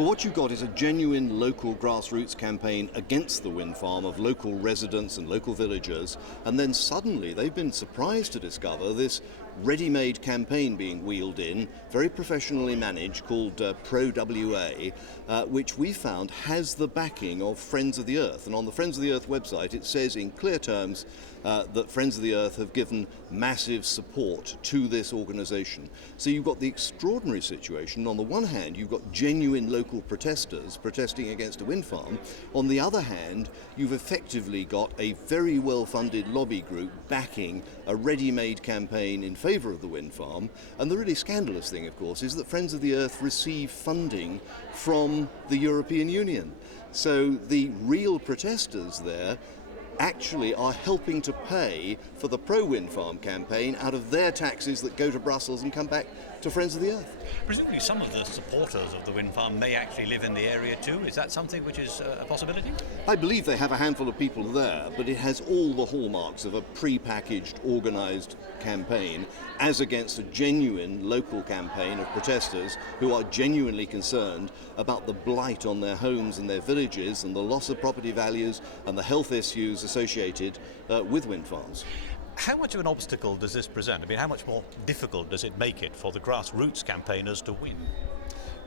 But what you've got is a genuine local grassroots campaign against the wind farm of local residents and local villagers, and then suddenly they've been surprised to discover this ready-made campaign being wheeled in, very professionally managed, called Pro-WA, which we found has the backing of Friends of the Earth. And on the Friends of the Earth website it says in clear terms that Friends of the Earth have given massive support to this organisation. So you've got the extraordinary situation. On the one hand, you've got genuine local protesters protesting against a wind farm. On the other hand, you've effectively got a very well-funded lobby group backing a ready-made campaign in favour of the wind farm. And the really scandalous thing, of course, is that Friends of the Earth receive funding from the European Union. So the real protesters there actually are helping to pay for the pro-wind farm campaign out of their taxes that go to Brussels and come back to Friends of the Earth. Presumably some of the supporters of the wind farm may actually live in the area too. Is that something which is a possibility? I believe they have a handful of people there, but it has all the hallmarks of a pre-packaged, organised campaign, as against a genuine local campaign of protesters who are genuinely concerned about the blight on their homes and their villages and the loss of property values and the health issues associated with wind farms. How much of an obstacle does this present? I mean, how much more difficult does it make it for the grassroots campaigners to win?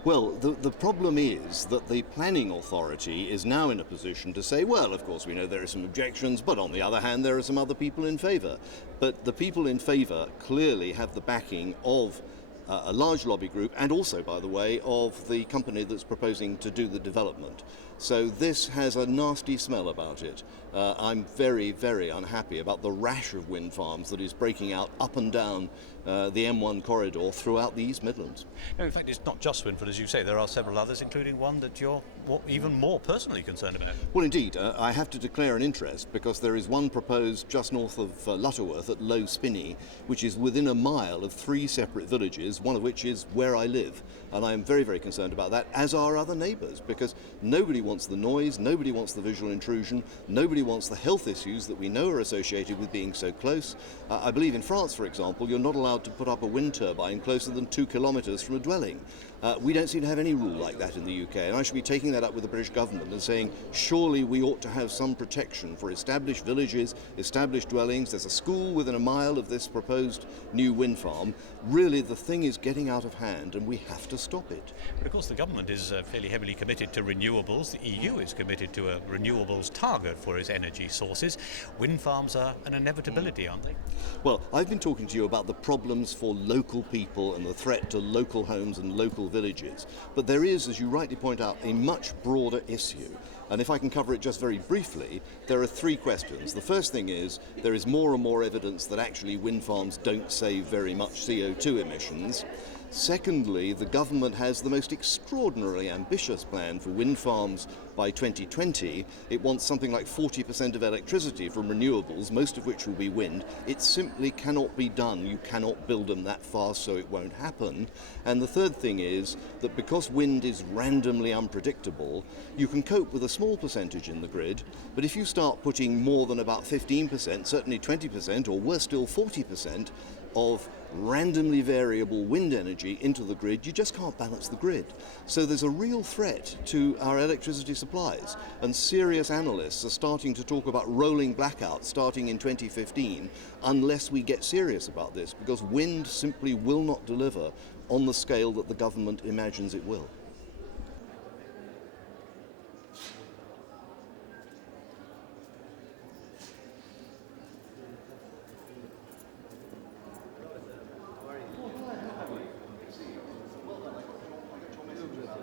Well, the problem is that the planning authority is now in a position to say, well, of course we know there are some objections, but on the other hand there are some other people in favour. But the people in favour clearly have the backing of a large lobby group, and also, by the way, of the company that's proposing to do the development. So this has a nasty smell about it. I'm very, very unhappy about the rash of wind farms that is breaking out up and down the M1 corridor throughout the East Midlands. No, in fact, it's not just Swinford, as you say. There are several others, including one that you're even more personally concerned about. Well, indeed, I have to declare an interest because there is one proposed just north of Lutterworth at Low Spinney, which is within a mile of 3 separate villages, one of which is where I live. And I am very, very concerned about that, as are other neighbours, because nobody wants the noise, nobody wants the visual intrusion, nobody wants the health issues that we know are associated with being so close. I believe in France, for example, you're not allowed to put up a wind turbine closer than 2 kilometres from a dwelling. We don't seem to have any rule like that in the UK, and I should be taking that up with the British government and saying, surely we ought to have some protection for established villages, established dwellings. There's a school within a mile of this proposed new wind farm. Really, the thing is getting out of hand, and we have to stop it. But of course, the government is fairly heavily committed to renewables. The EU is committed to a renewables target for its energy sources. Wind farms are an inevitability, aren't they? Well, I've been talking to you about the problems for local people and the threat to local homes and local villages. But there is, as you rightly point out, a much broader issue. And if I can cover it just very briefly, there are 3 questions. The first thing is there is more and more evidence that actually wind farms don't save very much CO2 emissions. Secondly, the government has the most extraordinarily ambitious plan for wind farms by 2020. It wants something like 40% of electricity from renewables, most of which will be wind. It simply cannot be done. You cannot build them that fast, so it won't happen. And the third thing is that because wind is randomly unpredictable, you can cope with a small percentage in the grid, but if you start putting more than about 15%, certainly 20%, or worse still 40%, of randomly variable wind energy into the grid, you just can't balance the grid. So there's a real threat to our electricity supplies, and serious analysts are starting to talk about rolling blackouts starting in 2015 unless we get serious about this, because wind simply will not deliver on the scale that the government imagines it will.